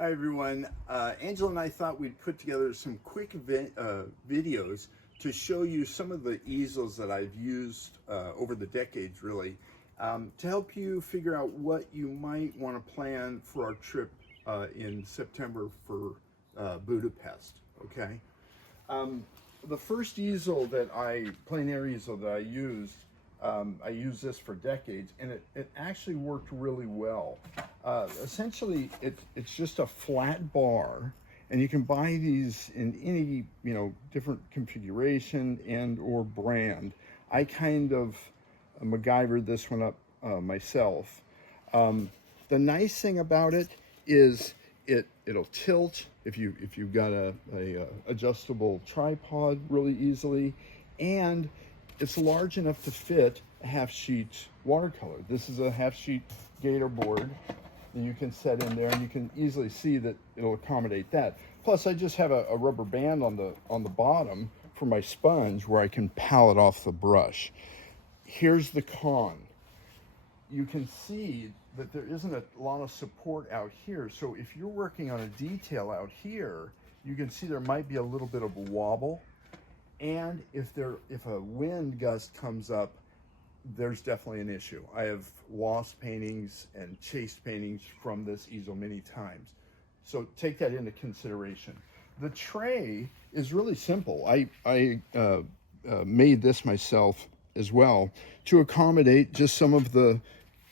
Hi everyone. Angela and I thought we'd put together some quick videos to show you some of the easels that I've used over the decades, really, to help you figure out what you might want to plan for our trip in September for Budapest. Okay. The first easel that plein air easel that I used this for decades, and it actually worked really well. Essentially, it's just a flat bar, and you can buy these in any different configuration and or brand. I kind of MacGyvered this one up myself. The nice thing about it is it'll tilt if you've got a adjustable tripod really easily, and it's large enough to fit a half-sheet watercolor. This is a half-sheet gator board that you can set in there, and you can easily see that it'll accommodate that. Plus, I just have a rubber band on the bottom for my sponge where I can palette off the brush. Here's the con. You can see that there isn't a lot of support out here. So if you're working on a detail out here, you can see there might be a little bit of a wobble. And if a wind gust comes up, there's definitely an issue. I have lost paintings and chased paintings from this easel many times. So take that into consideration. The tray is really simple. I made this myself as well to accommodate just some of the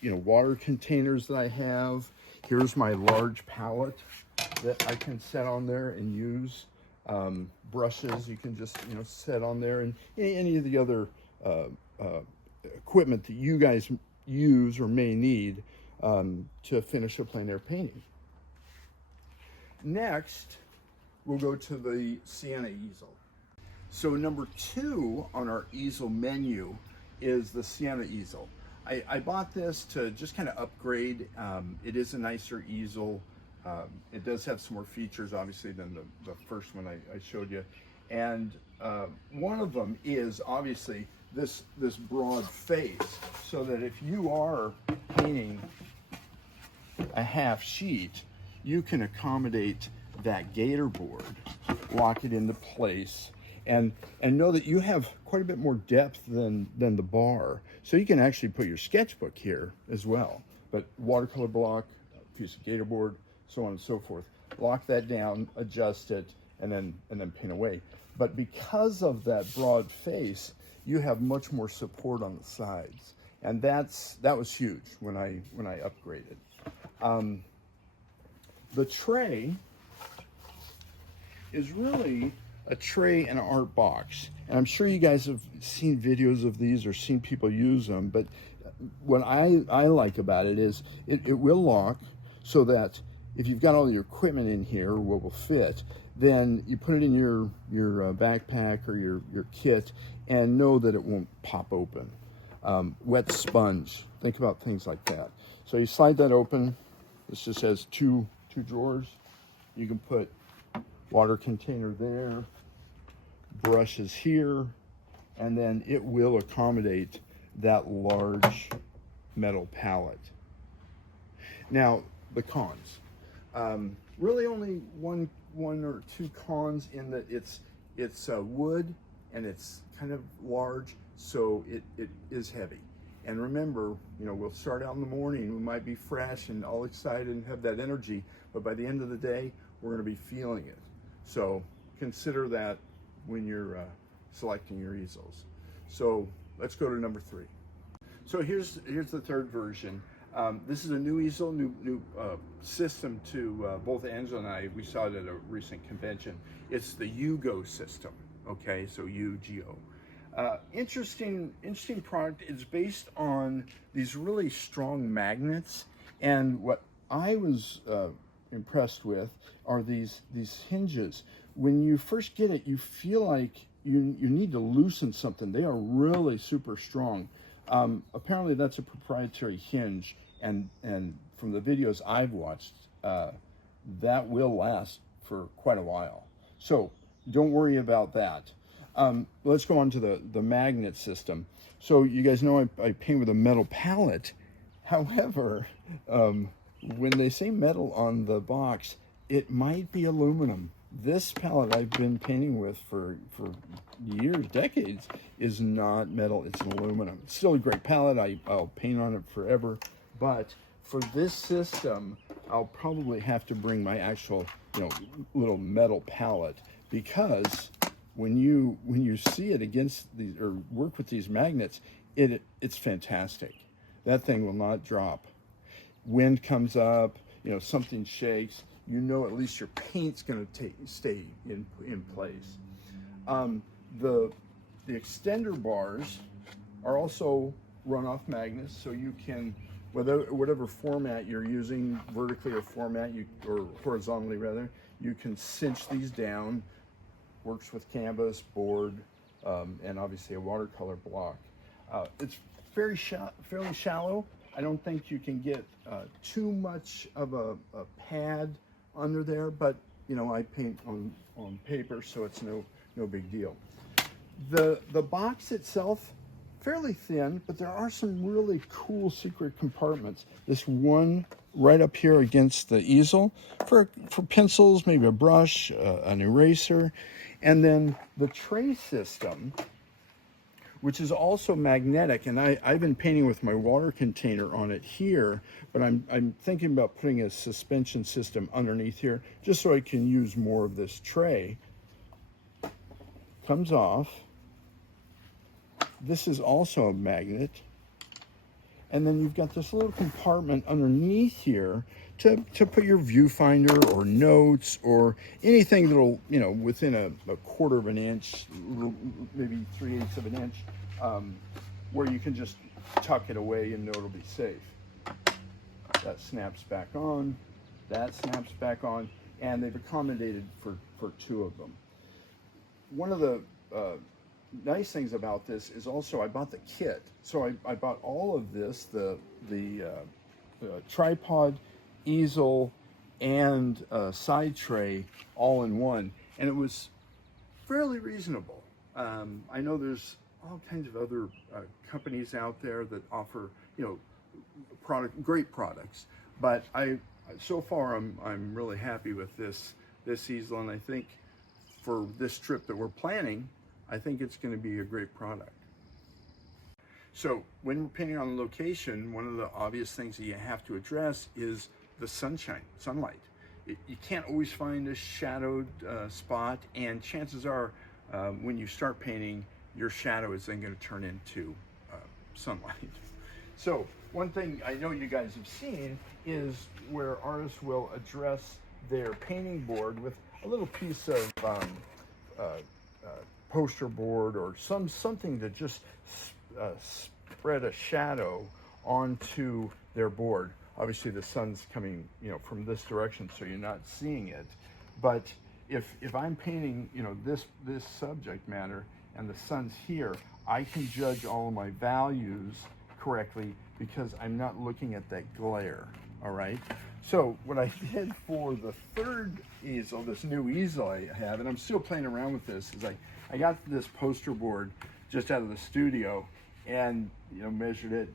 water containers that I have. Here's my large palette that I can set on there and use. Brushes you can just set on there, and any of the other equipment that you guys use or may need to finish a plein air painting. Next, we'll go to the Sienna easel. So number 2 on our easel menu is the Sienna easel. I bought this to just kind of upgrade. It is a nicer easel. It does have some more features, obviously, than the first one I showed you. And one of them is obviously this broad face, so that if you are painting a half sheet, you can accommodate that gator board, lock it into place, and know that you have quite a bit more depth than the bar. So you can actually put your sketchbook here as well. But watercolor block, piece of gator board, so on and so forth. Lock that down, adjust it, and then paint away. But because of that broad face, you have much more support on the sides, and that was huge when I upgraded. The tray is really a tray and art box, and I'm sure you guys have seen videos of these or seen people use them. But what I like about it is it will lock, so that if you've got all your equipment in here, what will fit, then you put it in your backpack or your kit, and know that it won't pop open. Wet sponge, think about things like that. So you slide that open. This just has two drawers. You can put water container there, brushes here, and then it will accommodate that large metal palette. Now, the cons. Really only one or two cons, in that it's wood and it's kind of large, so it is heavy. And remember, we'll start out in the morning, we might be fresh and all excited and have that energy, but by the end of the day, we're going to be feeling it. So consider that when you're selecting your easels. So let's go to number 3. So here's the third version. This is a new easel, new system to both Angela and I. We saw it at a recent convention. It's the UGO system. Okay, so UGO. Interesting product. It's based on these really strong magnets, and what I was impressed with are these hinges. When you first get it, you feel like you need to loosen something. They are really super strong. Apparently that's a proprietary hinge, and from the videos I've watched, that will last for quite a while. So don't worry about that. Let's go on to the magnet system. So you guys know I paint with a metal palette. However, when they say metal on the box, it might be aluminum. This palette I've been painting with for years, decades, is not metal, it's an aluminum. It's still a great palette, I'll paint on it forever, but for this system, I'll probably have to bring my actual, little metal palette, because when you see it against these, or work with these magnets, it's fantastic. That thing will not drop. Wind comes up, something shakes, at least your paint's going to stay in place. The extender bars are also runoff magnets, so you can, whatever format you're using, vertically or or horizontally rather, you can cinch these down. Works with canvas, board, and obviously a watercolor block. It's fairly shallow. I don't think you can get too much of a pad under there, but I paint on paper, so it's no big deal. The box itself, fairly thin, but there are some really cool secret compartments. This one right up here against the easel for pencils, maybe a brush, an eraser, and then the tray system, which is also magnetic, and I've been painting with my water container on it here, but I'm thinking about putting a suspension system underneath here just so I can use more of this tray. Comes off. This is also a magnet. And then you've got this little compartment underneath here to put your viewfinder or notes or anything that'll, within a quarter of an inch, maybe 3/8 of an inch, where you can just tuck it away and know it'll be safe. That snaps back on, that snaps back on, and they've accommodated for two of them. One of the nice things about this is also I bought the kit. So I bought all of this, the tripod, easel, and side tray all in one, and it was fairly reasonable. I know there's all kinds of other companies out there that offer great products, but so far I'm really happy with this easel, and I think for this trip that we're planning, I think it's going to be a great product. So when we're painting on location, one of the obvious things that you have to address is the sunlight. You can't always find a shadowed spot, and chances are when you start painting, your shadow is then going to turn into sunlight. So one thing I know you guys have seen is where artists will address their painting board with a little piece of poster board or something to just spread a shadow onto their board. Obviously the sun's coming from this direction, so you're not seeing it, but if I'm painting this subject matter and the sun's here, I can judge all of my values correctly because I'm not looking at that glare. All right, so what I did for the third easel, this new easel I have, and I'm still playing around with this, is I got this poster board just out of the studio and measured it,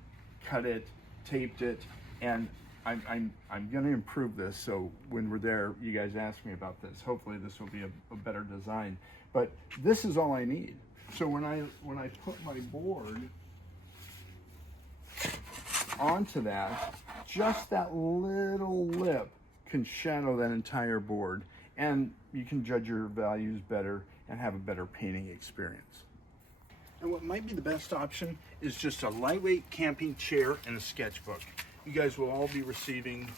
cut it, taped it, and I'm going to improve this, so when we're there, you guys ask me about this. Hopefully this will be a better design, but this is all I need. So when I put my board onto that, just that little lip can shadow that entire board, and you can judge your values better and have a better painting experience. And what might be the best option is just a lightweight camping chair and a sketchbook. You guys will all be receiving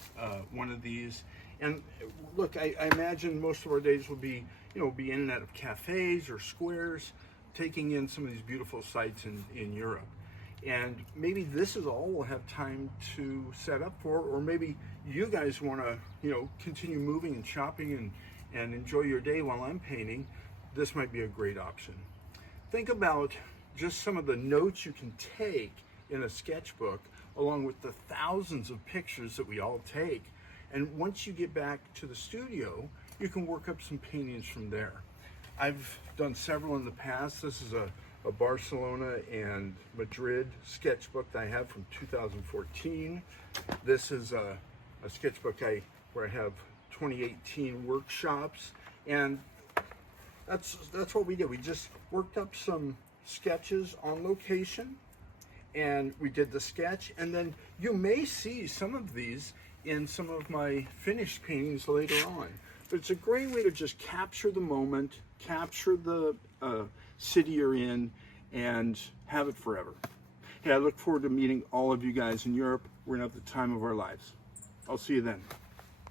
one of these. And look, I imagine most of our days will be, be in and out of cafes or squares, taking in some of these beautiful sights in Europe. And maybe this is all we'll have time to set up for, or maybe you guys want to, continue moving and shopping and enjoy your day while I'm painting. This might be a great option. Think about just some of the notes you can take in a sketchbook, along with the thousands of pictures that we all take. And once you get back to the studio, you can work up some paintings from there. I've done several in the past. This is a Barcelona and Madrid sketchbook that I have from 2014. This is a sketchbook where I have 2018 workshops, and that's what we did. We just worked up some sketches on location, and we did the sketch, and then you may see some of these in some of my finished paintings later on. But it's a great way to just capture the moment, capture the city you're in, and have it forever. Hey, I look forward to meeting all of you guys in Europe. We're gonna have the time of our lives. I'll see you then.